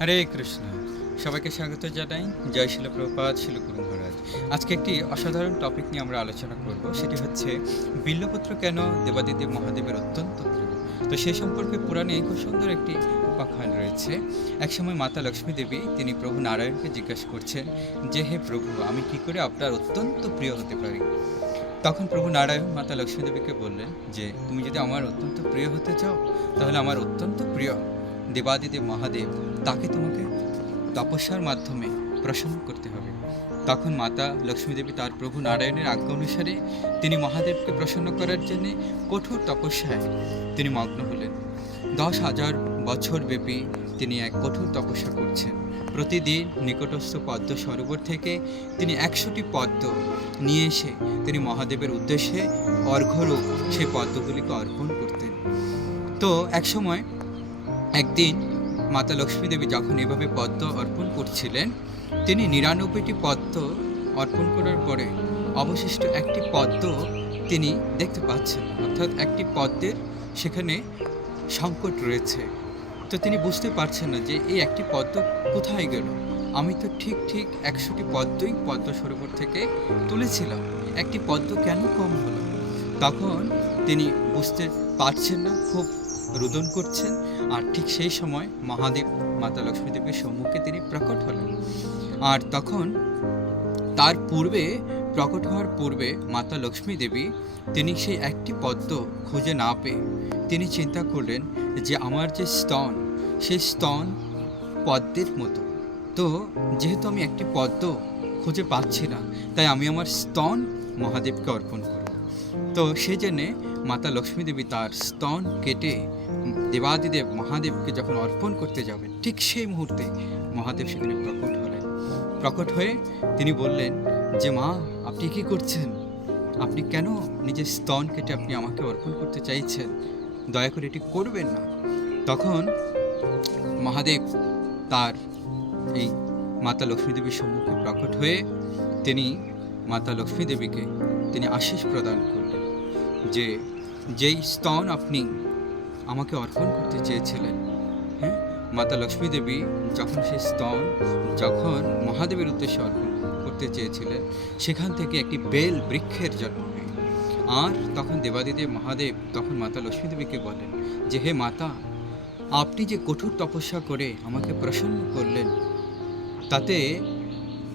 হরে কৃষ্ণ। সবাইকে স্বাগত জানাই। জয় শিল প্রপাত শিল গুরু মহারাজ। আজকে একটি অসাধারণ টপিক নিয়ে আমরা আলোচনা করব। সেটি হচ্ছে, বিল্লপত্র কেন দেবাদিদেব মহাদেবের অত্যন্ত প্রিয়? তো সে সম্পর্কে পুরাণে খুব সুন্দর একটি উপাখ্যান রয়েছে। একসময় মাতা লক্ষ্মী দেবী তিনি প্রভু নারায়ণকে জিজ্ঞাসা করছেন, যে হে প্রভু, আমি কি করে আপনার অত্যন্ত প্রিয় হতে পারি? তখন প্রভু নারায়ণ মাতা লক্ষ্মী দেবীকে বললেন, যে, তুমি যদি আমার অত্যন্ত প্রিয় হতে চাও, তাহলে আমার অত্যন্ত প্রিয় দেবাদিদেব মহাদেব, তাকে তোমাকে তপস্যার মাধ্যমে প্রসন্ন করতে হবে। তখন মাতা লক্ষ্মীদেবী তার প্রভু নারায়ণের আজ্ঞা অনুসারে তিনি মহাদেবকে প্রসন্ন করার জন্যে কঠোর তপস্যায় তিনি মগ্ন হলেন। দশ হাজার বছর ব্যাপী তিনি এক কঠোর তপস্যা করছেন। প্রতিদিন নিকটস্থ পদ্ম সরোবর থেকে তিনি একশোটি পদ্ম নিয়ে এসে তিনি মহাদেবের উদ্দেশ্যে অর্ঘ্যরূপ সেই পদ্মগুলিকে অর্পণ করতেন। তো একসময় একদিন মাতা লক্ষ্মী দেবী যখন এভাবে পদ্ম অর্পণ করছিলেন, তিনি নিরানব্বইটি পদ্ম অর্পণ করার পরে অবশিষ্ট একটি পদ্ম তিনি দেখতে পাচ্ছেন। অর্থাৎ একটি পদ্মের সেখানে সংকট রয়েছে। তো তিনি বুঝতে পারছেন না যে এই একটি পদ্ম কোথায় গেল। আমি তো ঠিক ঠিক একশোটি পদ্মই পদ্ম সরোবর থেকে তুলেছিলাম। একটি পদ্ম কেন কম হলো? তখন তিনি বুঝতে পারছেন না, খুব রোদন করছেন। আর ঠিক সেই সময় মহাদেব মাতা লক্ষ্মী দেবীর সম্মুখে তিনি প্রকট হলেন। আর তখন তার পূর্বে, প্রকট হওয়ার পূর্বে মাতা লক্ষ্মী দেবী তিনি সেই একটি পদ্ম খুঁজে না পেয়ে তিনি চিন্তা করলেন যে আমার যে স্তন, সেই স্তন পদ্মের মতো। তো যেহেতু আমি একটি পদ্ম খুঁজে পাচ্ছি না, তাই আমি আমার স্তন মহাদেবকে অর্পণ করব। তো সেই জন্যে মাতা লক্ষ্মী দেবী তার স্তন কেটে দেবাদিদেব মহাদেবকে যখন অর্পণ করতে যাবেন, ঠিক সেই মুহূর্তে মহাদেব সেখানে প্রকট হলেন। প্রকট হয়ে তিনি বললেন, যে মা, আপনি কি করছেন? আপনি কেন নিজের স্তন কেটে আপনি আমাকে অর্পণ করতে চাইছেন? দয়া করে এটি করবেন না। তখন মহাদেব তার এই মাতা লক্ষ্মী দেবীর সম্মুখে প্রকট হয়ে তিনি মাতা লক্ষ্মী দেবীকে তিনি আশীষ প্রদান করলেন। যে যেই স্তন আপনি আমাকে অর্পণ করতে চেয়েছিলেন হ্যাঁ? মাতা লক্ষ্মী দেবী যখন সেই স্তন, যখন মহাদেবের উদ্দেশ্যে অর্পণ করতে চেয়েছিলেন, সেখান থেকে একটি বেল বৃক্ষের জন্ম হয় আর তখন দেবাদিদেব মহাদেব তখন মাতা লক্ষ্মী দেবীকে বলেন যে, হে মাতা, আপনি যে কঠোর তপস্যা করে আমাকে প্রসন্ন করলেন, তাতে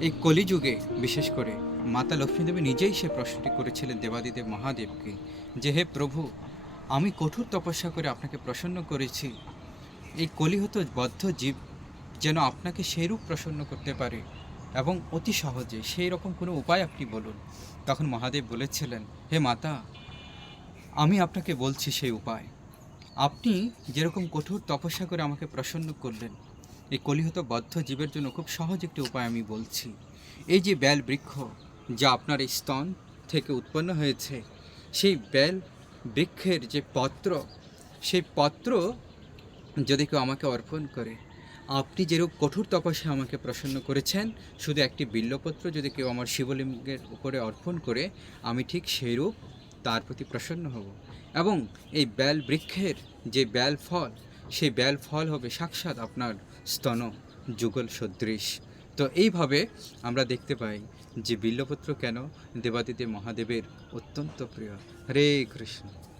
এই কলিযুগে, বিশেষ করে মাতা লক্ষ্মী দেবী নিজেই সে প্রশ্নটি করেছিলেন দেবাদিদেব মহাদেবকে যে, হে প্রভু, আমি কঠোর তপস্যা করে আপনাকে প্রসন্ন করেছি। এই কলিহত বদ্ধ জীব যেন আপনাকে সেইরূপ প্রসন্ন করতে পারে এবং অতি সহজে সেই রকম কোনো উপায় আপনি বলুন। তখন মহাদেব বলেছিলেন, হে মাতা, আমি আপনাকে বলছি সেই উপায়। আপনি যেরকম কঠোর তপস্যা করে আমাকে প্রসন্ন করলেন, এই কলিহত বদ্ধ জীবের জন্য খুব সহজ একটি উপায় আমি বলছি। এই যে বেল বৃক্ষ যা আপনার স্তন থেকে উৎপন্ন হয়েছে। সেই বেল বৃক্ষের যে পত্র, সেই পত্র যদি কেউ আমাকে অর্পণ করে, আপনি যেরূপ কঠোর তপস্যা আমাকে প্রসন্ন করেছেন, শুধু একটি বিল্লপত্র যদি কেউ আমার শিবলিঙ্গের উপরে অর্পণ করে, আমি ঠিক সেইরূপ তার প্রতি প্রসন্ন হব। এবং এই বেল বৃক্ষের যে বেল ফল, সেই বেল ফল হবে সাক্ষাৎ আপনার স্তন যুগল সদৃশ। তো এইভাবে আমরা দেখতে পাই যে বিল্লপত্র কেন দেবাদিদেব মহাদেবের অত্যন্ত প্রিয়? হরে কৃষ্ণ।